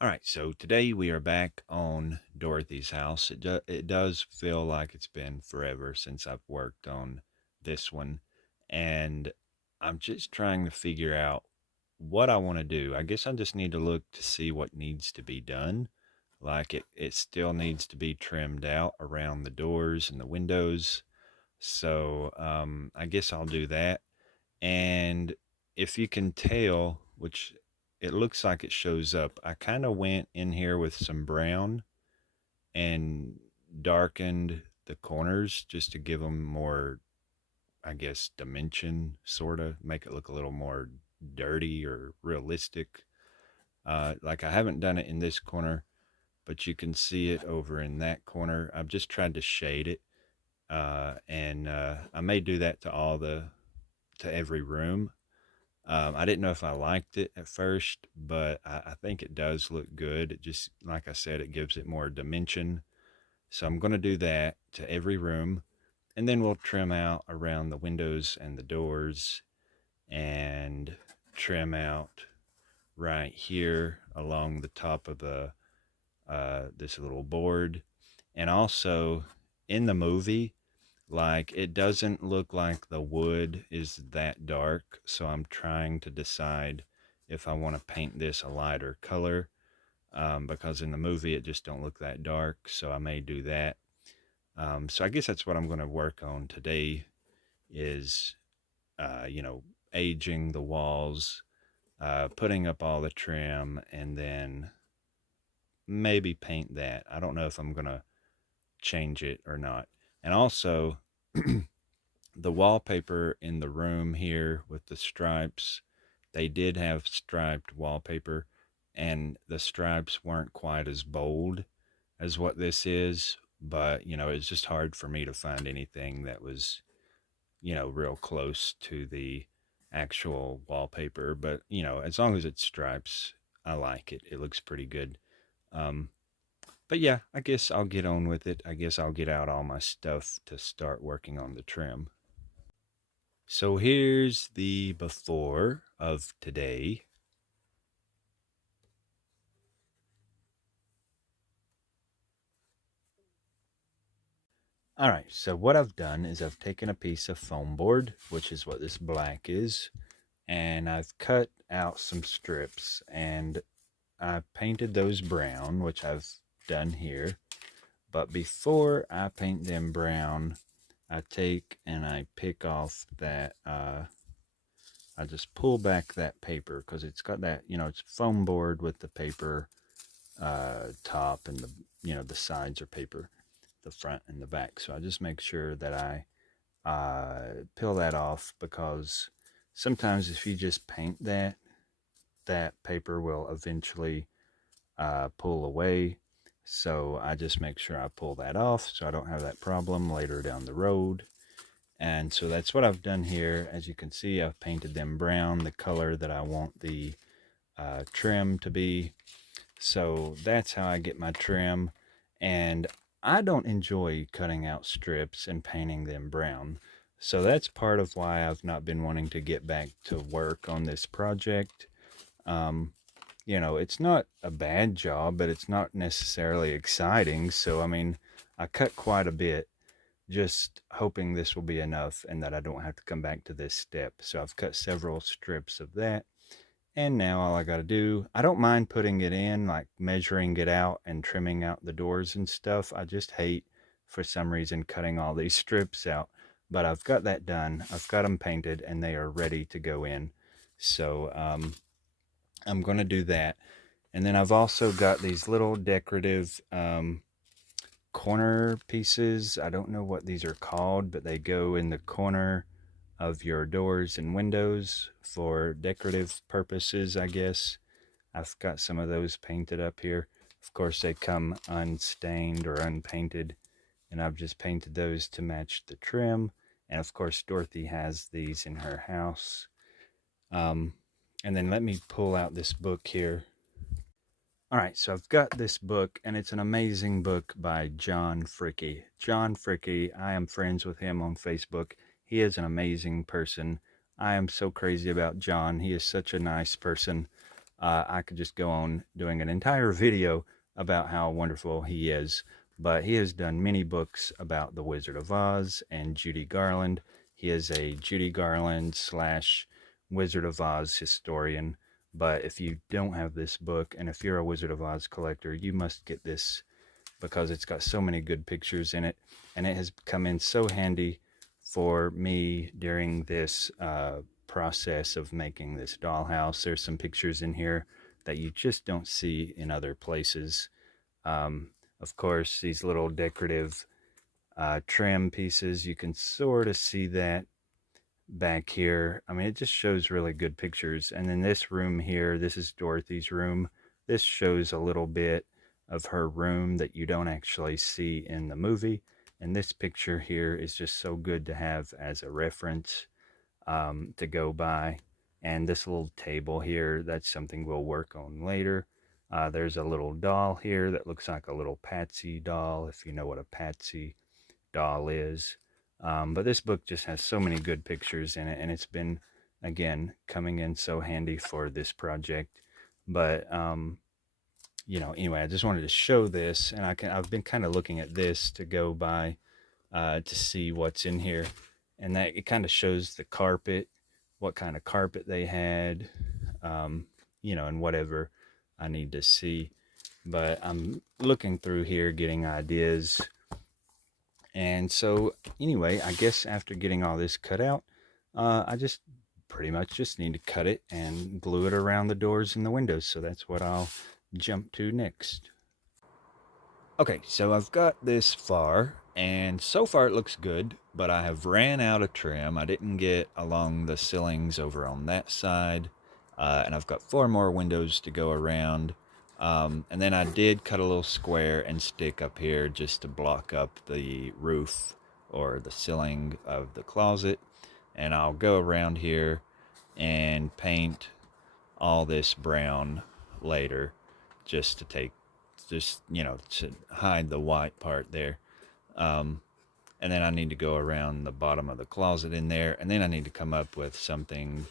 All right, so today we are back on Dorothy's house. It does feel like it's been forever since I've worked on this one, and I'm just trying to figure out what I want to do. I guess I just need to look to see what needs to be done. Like it still needs to be trimmed out around the doors and the windows. So I guess I'll do that. And if you can tell, which it looks like it shows up, I kind of went in here with some brown and darkened the corners just to give them more, I guess, dimension, sort of make it look a little more dirty or realistic. Like I haven't done it in this corner, but you can see it over in that corner. I've just tried to shade it, and I may do that to every room. I didn't know if I liked it at first, but I think it does look good. It just, like I said, it gives it more dimension. So I'm going to do that to every room. And then we'll trim out around the windows and the doors and trim out right here along the top of this little board. And also in the movie, like it doesn't look like the wood is that dark, so I'm trying to decide if I want to paint this a lighter color, because in the movie it just don't look that dark, so I may do that. So I guess that's what I'm going to work on today is, you know, aging the walls, putting up all the trim, and then maybe paint that. I don't know if I'm going to change it or not. And also, the wallpaper in the room here with the stripes, they did have striped wallpaper, and the stripes weren't quite as bold as what this is. But, it's just hard for me to find anything that was, real close to the actual wallpaper. But, as long as it's stripes, I like it. It looks pretty good. Um, but yeah, I guess I'll get on with it. I guess I'll get out all my stuff to start working on the trim. So here's the before of today. All right, so what I've done is I've taken a piece of foam board, which is what this black is, and I've cut out some strips and I painted those brown, which I've done here. But before I paint them brown, I take and I pick off that, I just pull back that paper because it's got that, it's foam board with the paper top, and the sides are paper, the front and the back. So I just make sure that I peel that off, because sometimes if you just paint that paper will eventually pull away. So I just make sure I pull that off so I don't have that problem later down the road. And so that's what I've done here. As you can see, I've painted them brown, the color that I want the trim to be. So that's how I get my trim. And I don't enjoy cutting out strips and painting them brown. So that's part of why I've not been wanting to get back to work on this project. Um, it's not a bad job, but it's not necessarily exciting. So, I mean, I cut quite a bit, just hoping this will be enough and that I don't have to come back to this step. So I've cut several strips of that. And now all I got to do, I don't mind putting it in, like measuring it out and trimming out the doors and stuff. I just hate, for some reason, cutting all these strips out. But I've got that done. I've got them painted and they are ready to go in. So I'm going to do that. And then I've also got these little decorative corner pieces. I don't know what these are called, but they go in the corner of your doors and windows for decorative purposes, I guess. I've got some of those painted up here. Of course, they come unstained or unpainted, and I've just painted those to match the trim. And of course, Dorothy has these in her house. Um, and then let me pull out this book here. All right, so I've got this book, and it's an amazing book by John Fricke. John Fricke, I am friends with him on Facebook. He is an amazing person. I am so crazy about John. He is such a nice person. I could just go on doing an entire video about how wonderful he is. But he has done many books about the Wizard of Oz and Judy Garland. He is a Judy Garland slash Wizard of Oz historian. But if you don't have this book, and if you're a Wizard of Oz collector, you must get this because it's got so many good pictures in it, and it has come in so handy for me during this process of making this dollhouse. There's some pictures in here that you just don't see in other places. Um, of course, these little decorative trim pieces, you can sort of see that back here. I mean, it just shows really good pictures. And then this room here, this is Dorothy's room. This shows a little bit of her room that you don't actually see in the movie. And this picture here is just so good to have as a reference to go by. And this little table here, that's something we'll work on later. There's a little doll here that looks like a little Patsy doll, if you know what a Patsy doll is. But this book just has so many good pictures in it, and it's been, again, coming in so handy for this project. But anyway, I just wanted to show this, and I've been kind of looking at this to go by to see what's in here, and that it kind of shows the carpet, what kind of carpet they had, and whatever I need to see. But I'm looking through here, getting ideas. And so, anyway, I guess after getting all this cut out, I just pretty much just need to cut it and glue it around the doors and the windows. So that's what I'll jump to next. Okay, so I've got this far, and so far it looks good, but I have ran out of trim. I didn't get along the ceilings over on that side, and I've got four more windows to go around. And then I did cut a little square and stick up here just to block up the roof or the ceiling of the closet. And I'll go around here and paint all this brown later just to to hide the white part there. Um, and then I need to go around the bottom of the closet in there, and then I need to come up with something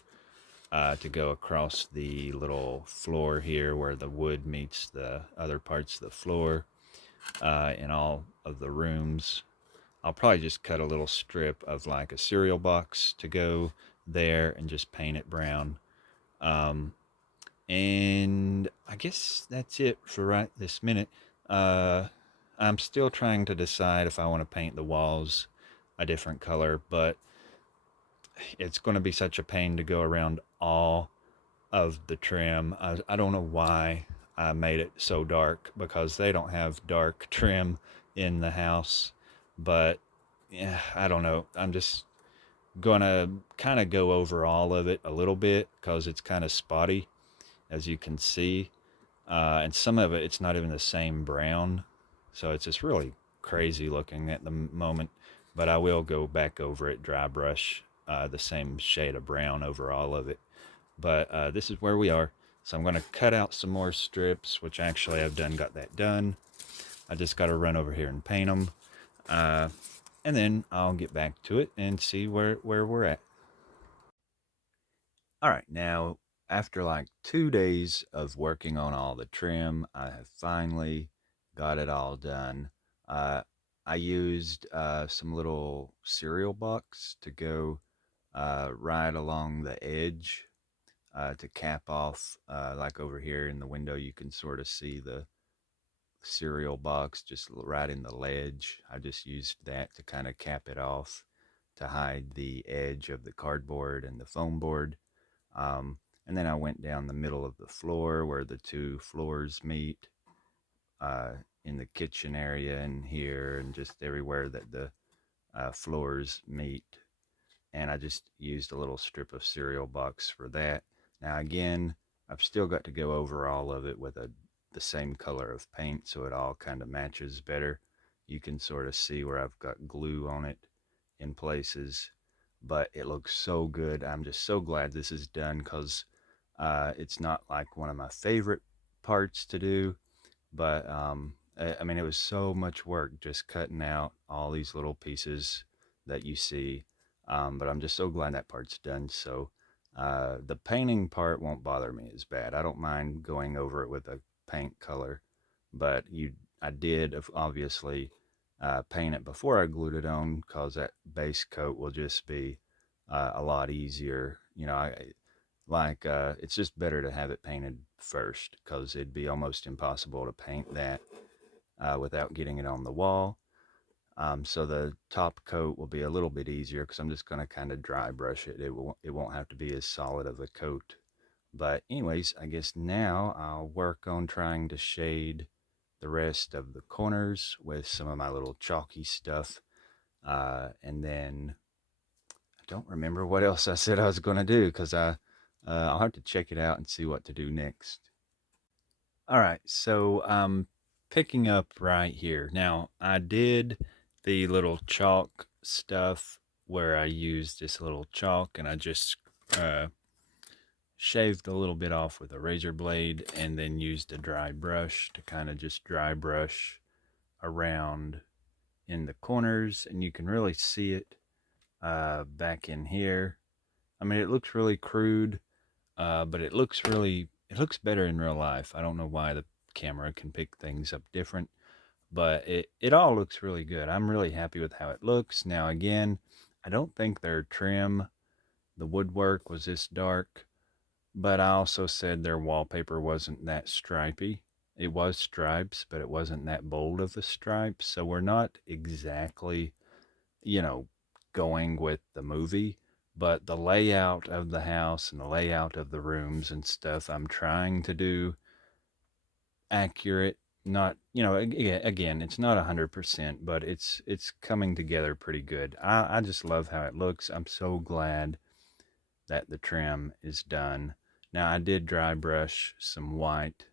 to go across the little floor here where the wood meets the other parts of the floor in all of the rooms. I'll probably just cut a little strip of like a cereal box to go there and just paint it brown. Um, and I guess that's it for right this minute. Uh, I'm still trying to decide if I want to paint the walls a different color, but it's going to be such a pain to go around all of the trim. I don't know why I made it so dark because they don't have dark trim in the house, but yeah, I don't know. I'm just gonna kind of go over all of it a little bit because it's kind of spotty, as you can see. And some of it, it's not even the same brown. So it's just really crazy looking at the moment. But I will go back over it, dry brush the same shade of brown over all of it. But this is where we are. So I'm going to cut out some more strips, which actually I've got that done. I just got to run over here and paint them. And then I'll get back to it and see where we're at. All right, now after like 2 days of working on all the trim, I have finally got it all done. Uh, I used some little cereal box to go right along the edge to cap off, like over here in the window, you can sort of see the cereal box just right in the ledge. I just used that to kind of cap it off to hide the edge of the cardboard and the foam board. Um, and then I went down the middle of the floor where the two floors meet, uh, in the kitchen area and here and just everywhere that the floors meet. And I just used a little strip of cereal box for that. Now again, I've still got to go over all of it with the same color of paint so it all kind of matches better. You can sort of see where I've got glue on it in places, but it looks so good. I'm just so glad this is done because it's not like one of my favorite parts to do, but I mean, it was so much work just cutting out all these little pieces that you see. But I'm just so glad that part's done. So The painting part won't bother me as bad. I don't mind going over it with a paint color, but I did obviously paint it before I glued it on because that base coat will just be a lot easier. It's just better to have it painted first because it'd be almost impossible to paint that without getting it on the wall. So the top coat will be a little bit easier because I'm just going to kind of dry brush it. It won't have to be as solid of a coat. But anyways, I guess now I'll work on trying to shade the rest of the corners with some of my little chalky stuff. And then I don't remember what else I said I was going to do because I'll have to check it out and see what to do next. All right, so picking up right here. Now, I did the little chalk stuff where I used this little chalk and I just uh, shaved a little bit off with a razor blade and then used a dry brush to kind of just dry brush around in the corners. And you can really see it back in here. I mean, it looks really crude, but it looks better in real life. I don't know why the camera can pick things up different, but it all looks really good. I'm really happy with how it looks. Now, again, I don't think their trim, the woodwork was this dark, but I also said their wallpaper wasn't that stripy. It was stripes, but it wasn't that bold of a stripe. So we're not exactly, you know, going with the movie, but the layout of the house and the layout of the rooms and stuff, I'm trying to do accurate. Not, again, it's not 100%, but it's coming together pretty good. I just love how it looks. I'm so glad that the trim is done. Now, I did dry brush some white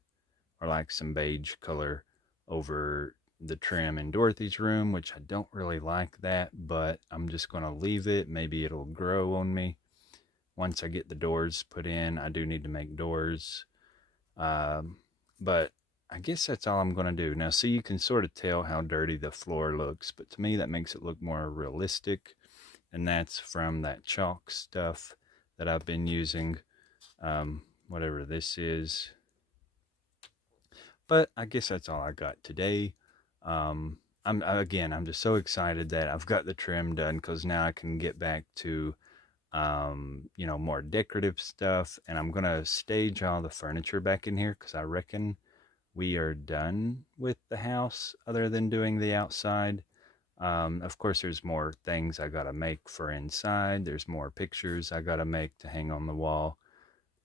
or like some beige color over the trim in Dorothy's room, which I don't really like that, but I'm just going to leave it. Maybe it'll grow on me. Once I get the doors put in, I do need to make doors. But I guess that's all I'm going to do. Now, see, you can sort of tell how dirty the floor looks, but to me, that makes it look more realistic. And that's from that chalk stuff that I've been using, whatever this is. But I guess that's all I got today. I'm just so excited that I've got the trim done because now I can get back to more decorative stuff, and I'm gonna stage all the furniture back in here because I reckon we are done with the house other than doing the outside. Of course, there's more things I gotta make for inside. There's more pictures I gotta make to hang on the wall.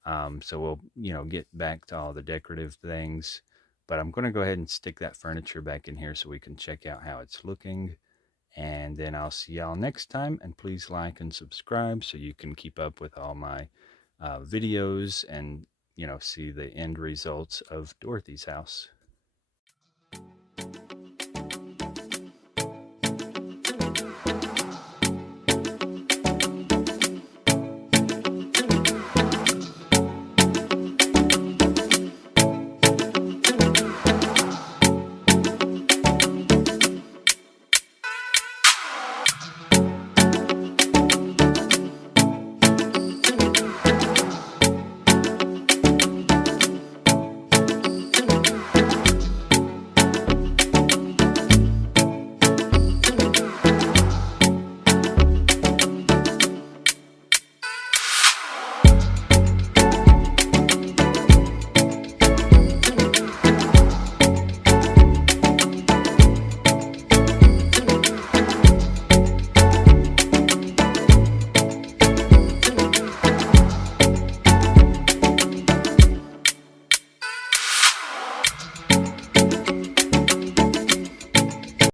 So we'll, get back to all the decorative things. But I'm going to go ahead and stick that furniture back in here so we can check out how it's looking. And then I'll see y'all next time. And please like and subscribe so you can keep up with all my videos and, see the end results of Dorothy's house.